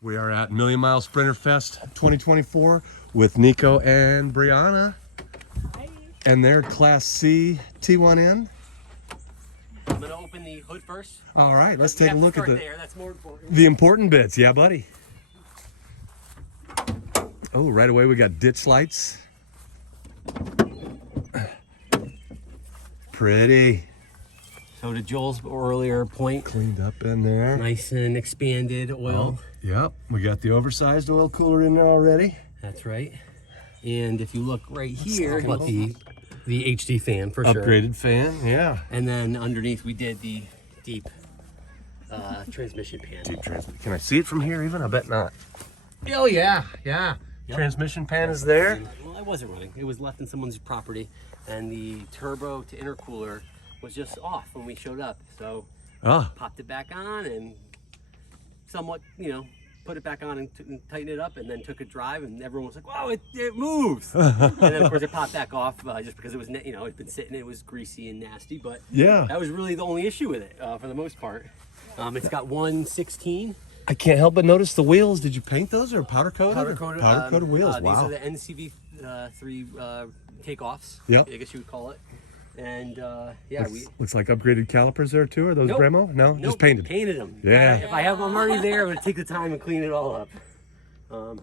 We are at Million Mile Sprinter Fest 2024 with Nico and Brianna. Hi. And their Class C T1N. I'm going to open the hood first. All right, let's take a look at That's more important. the important bits. Yeah, buddy. Oh, right away we got ditch lights. Pretty. So to Joel's earlier point, Cleaned up in there. nice and expanded oil. Yep, we got the oversized oil cooler in there already. That's right. And if you look right here, got the HD fan for sure. Upgraded fan, yeah. And then underneath we did the deep transmission pan. Deep transmission. Can I see it from here even? I bet not. Oh yeah, yeah. Yep. Transmission pan is there. Well, I wasn't running. It was left in someone's property, and the turbo to intercooler was just off when we showed up. So Oh, popped it back on and somewhat, put it back on and tightened it up, and then took a drive, and everyone was like, "Wow, it moves!" And then of course it popped back off just because it was, it'd been sitting, it was greasy and nasty. But yeah. that was really the only issue with it for the most part. It's got 116 I can't help but notice the wheels. Did you paint those or powder coated? powder coated. Powder coated wheels. These Wow. are the NCV 3 takeoffs. Yep. I guess you would call it. And yeah, Looks like upgraded calipers there too. Are those Nope. Brembo? No, Nope, just painted. Painted them. Yeah. If I have them already there, I'm gonna take the time and clean it all up.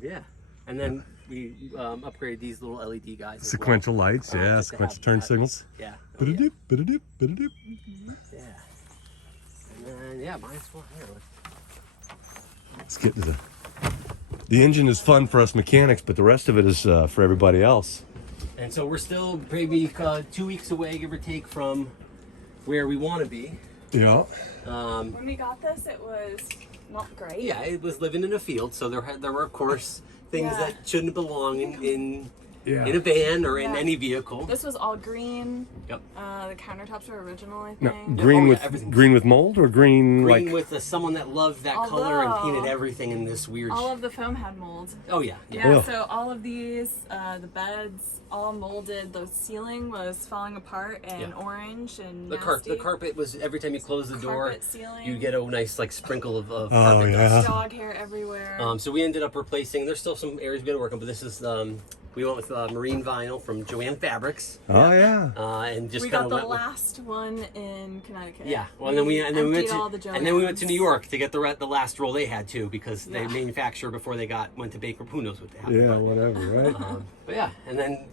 Yeah. And then we upgraded these little LED guys. as Sequential lights, well, yeah. just to Sequential have turn that. signals. Yeah. Oh, yeah. Bida-doop, bida-doop, bida-doop. Yeah. And then yeah, minus one here. Let's get to the engine is fun for us mechanics, but the rest of it is for everybody else. And so we're still maybe 2 weeks away, give or take, from where we want to be. Yeah. When we got this, it was not great. Yeah, it was living in a field, so there were of course things Yeah. that shouldn't belong in Yeah. a van or in Yeah. any vehicle. This was all green. Yep. The countertops were original, I No, think. green yeah, with everything's- green with mold or green, Green like with someone that loved that color and Although- painted everything in this weird. All of the foam had mold. Oh yeah, Yeah, Yeah. so all of these, the beds, all molded. The ceiling was falling apart and Yeah. orange and The nasty. carpet was every time you close the door, Carpet ceiling. you get a nice sprinkle of Oh, carpet yeah. dust. Dog hair everywhere. So we ended up replacing. There's still some areas we got to work on, but this is we went with marine vinyl from Joanne Fabrics, Oh yeah. and just we kind got of the went with. last one in Connecticut. Yeah, well, and then we went emptied to all the and then we went to Joannes. New York to get the last roll they had too, because they Yeah. manufactured before they went to Baker. Who knows what they have? Yeah, whatever, right? But yeah, and then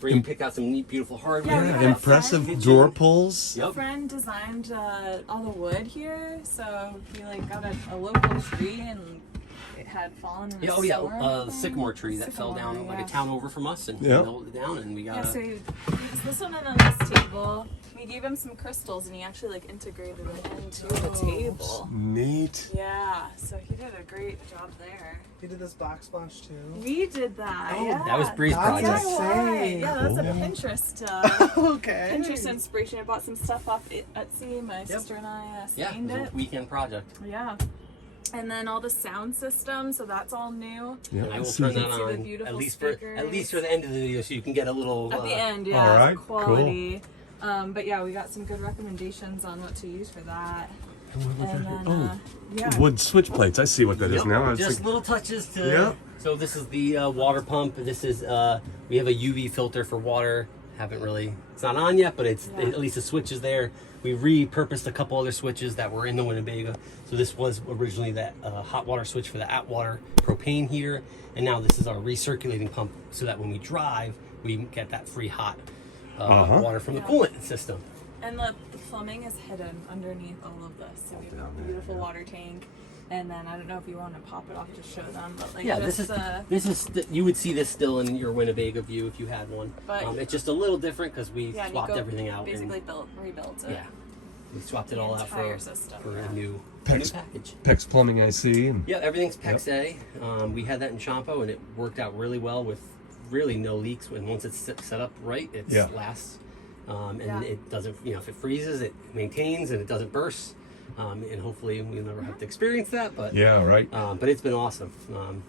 Bree picked out some neat, beautiful hardware. Yeah, we had Impressive Kitchen. door pulls. A Yep. friend designed all the wood here, so he got a local tree and it had fallen in a Yeah, oh yeah, storm the thing. sycamore tree that fell Sycamore, down like yeah. a town over from us, and Yeah. we nailed it down, and we got. Yeah, so he used this one and then this table. We gave him some crystals and he actually integrated it into the table. Neat. Yeah, so he did a great job there. You did this backsplash too. We did that. Oh, yeah. that was Bree's That's project. insane. Yeah, that's a Cool. Pinterest. Okay. Pinterest inspiration. I bought some stuff off Etsy. My sister and I Yeah, it stained was a it. weekend project. Yeah. And then all the sound system, so that's all new. Yeah. And I will let's turn see. that See the on beautiful at least speakers. for the end of the video, so you can get a little. At the end, yeah, all right, quality. But yeah, we got some good recommendations on what to use for that. And then, yeah. Wood switch plates. I see what that is Yep, now. I was just thinking- little touches to. Yeah. So this is the water pump. This is we have a UV filter for water. Haven't really. It's not on yet, but it's Yeah. at least the switch is there. We repurposed a couple other switches that were in the Winnebago. So this was originally that hot water switch for the Atwater propane heater, and now this is our recirculating pump, so that when we drive, we get that free hot water from the Yeah. coolant system. And the plumbing is hidden underneath all of this. So we have a beautiful water tank. And then I don't know if you want to pop it off to show them, but Yeah, just, this is you would see this still in your Winnebago view if you had one. But- It's just a little different because we yeah, swapped Nico everything out. Basically and, rebuilt it. yeah, we swapped it The all out entire for system, a yeah. new Pex, package. Pex Plumbing, I see. And Yeah, everything's PEX A. We had that in Champo, and it worked out really well with really no leaks. And once it's set up right, it Yeah. lasts. And Yeah. it doesn't, if it freezes, it maintains and it doesn't burst. And hopefully we'll never have to experience that. But yeah, right. but it's been awesome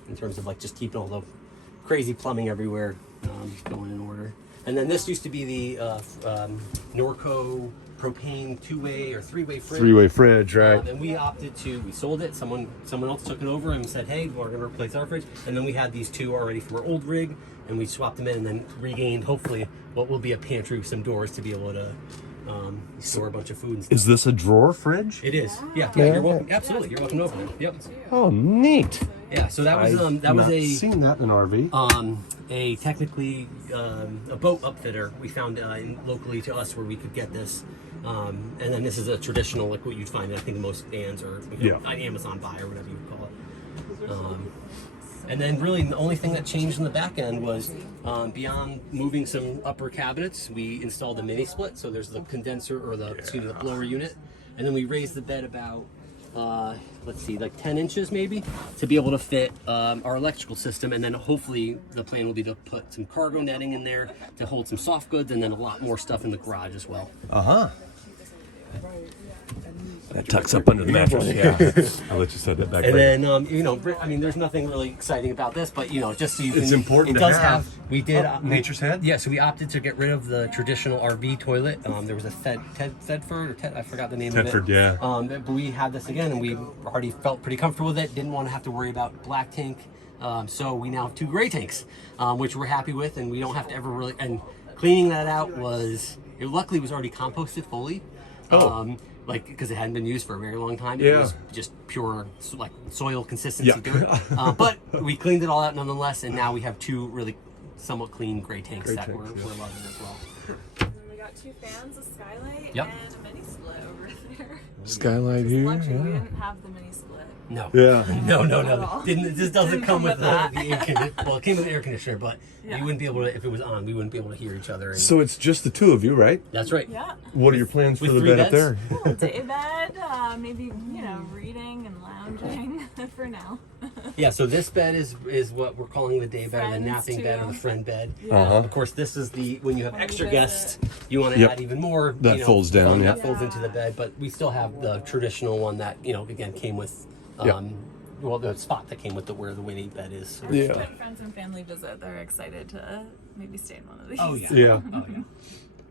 in terms of just keeping all the crazy plumbing everywhere going in order. And then this used to be the Norco propane 2-way or 3-way fridge. 3-way fridge, right? And we sold it. Someone else took it over and said, hey, we're going to replace our fridge. And then we had these two already from our old rig, and we swapped them in and then regained, hopefully, what will be a pantry with some doors to be able to store a bunch of food and stuff. Is this a drawer fridge? It is. Yeah, Yeah. you're welcome. Absolutely. You're welcome over. Yep. Oh, neat. Yeah, so that was seen that in an RV. a technically a boat upfitter we found locally to us where we could get this, and then this is a traditional like what you'd find I think most vans or an Amazon buy or whatever you would call it. And then really the only thing that changed in the back end was beyond moving some upper cabinets, we installed a mini split. So there's the condenser or the blower unit, and then we raised the bed about let's see, like 10 inches maybe, to be able to fit our electrical system. And then hopefully the plan will be to put some cargo netting in there to hold some soft goods, and then a lot more stuff in the garage as well. That tucks up under the mattress. Yeah. I'll let you set that back. And later. then, you know, I mean, there's nothing really exciting about this, but, you know, just so you can... It's important it to does have. We did... Nature's Head? Yeah, so we opted to get rid of the traditional RV toilet. There was a Tedford, or Ted, I forgot the name of it. Tedford, yeah. But we had this again, and we already felt pretty comfortable with it. Didn't want to have to worry about black tank. So we now have 2 gray tanks, which we're happy with, and we don't have to ever really... And cleaning that out was... It luckily was already composted fully. Like, because it hadn't been used for a very long time. It was just pure, like, soil consistency to it. But we cleaned it all out nonetheless, and now we have 2 really somewhat clean gray tanks we're loving as well. And then we got 2 fans, a skylight, and a mini split over there. Skylight here. Luxury. We didn't have the mini split. No. Yeah. No. This doesn't Didn't come with that. the air conditioner. Well, it came with the air conditioner, but we wouldn't be able to, if it was on, we wouldn't be able to hear each other. And So it's just the 2 of you, right? that's right. Yeah. What are your plans for with the 3 bed up beds? there? Day bed, maybe, reading and lounging for now. Yeah, so this bed is what we're calling the day bed, or the Friends, napping bed, or too. the friend bed. Uh-huh. Of course, this is the when you have When you extra visit. guests, you want to Yep. add even more. That folds down, That yeah. folds into the bed, but we still have the traditional one that again came with. Well, the spot that came with where the Winnie bed is. Yeah. When friends and family visit, they're excited to maybe stay in one of these. Oh yeah. Yeah. Oh yeah.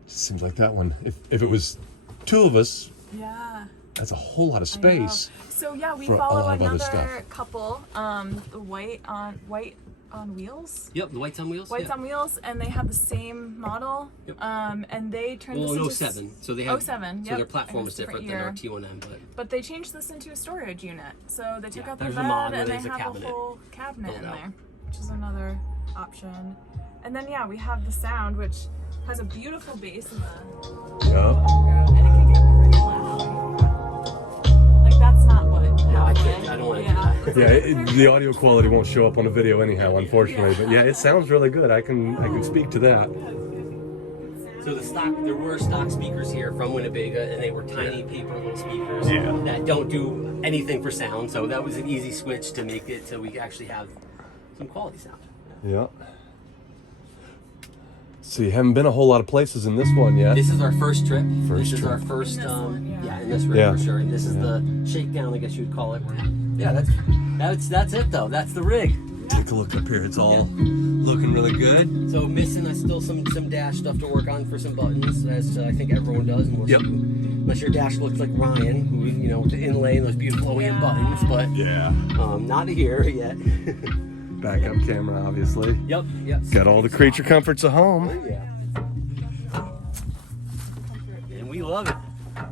Seems like that one. If it was 2 of us, Yeah. that's a whole lot of I know. space. So yeah, we for a follow lot of other another stuff. couple, the white on wheels. Yep, the whites on wheels. Whites on wheels, and they have the same model. Yep. And they turned Well, this an into 07. So they have 07, So yep. their platform It is has a different different than our year. T1M, But they changed this into a storage unit. So they took Yeah, out the there's a bed mod where and they there's a have cabinet a whole cabinet in built out. there, which is another option. And then we have the sound, which has a beautiful bass in the Yeah. background, and it can get pretty loud. Like that's not what. I can't. I don't want to do that. Yeah, the audio quality won't show up on a video anyhow, unfortunately. But yeah, it sounds really good. I can speak to that. So there were stock speakers here from Winnebago, and they were tiny paper little speakers that don't do anything for sound. So that was an easy switch to make it so we actually have some quality sound. Yeah. So you haven't been a whole lot of places in this one yet. This is our first trip. First this is our trip. first, In this one, yeah. in this rig Yeah. for sure. And this is the shakedown, I guess you'd call it. Yeah, that's it though. That's the rig. Take a look up here. It's all looking really good. So missing, I still some dash stuff to work on for some buttons, as I think everyone does, unless your dash looks like Ryan, who with the inlay and those beautiful OEM buttons. But Yeah. not here yet. Backup camera, obviously. Yep. Got all the creature comforts of home. Yeah. And we love it.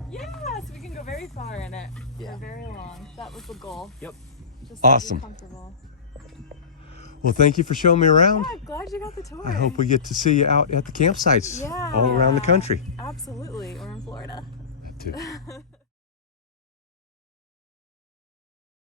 Yeah, so we can go very far in it. Yeah. For very long. That was the goal. Yep. Just Awesome. To be comfortable. Well, thank you for showing me around. Yeah, glad you got the tour. I hope we get to see you out at the campsites all around the country. Absolutely, or in Florida. Too.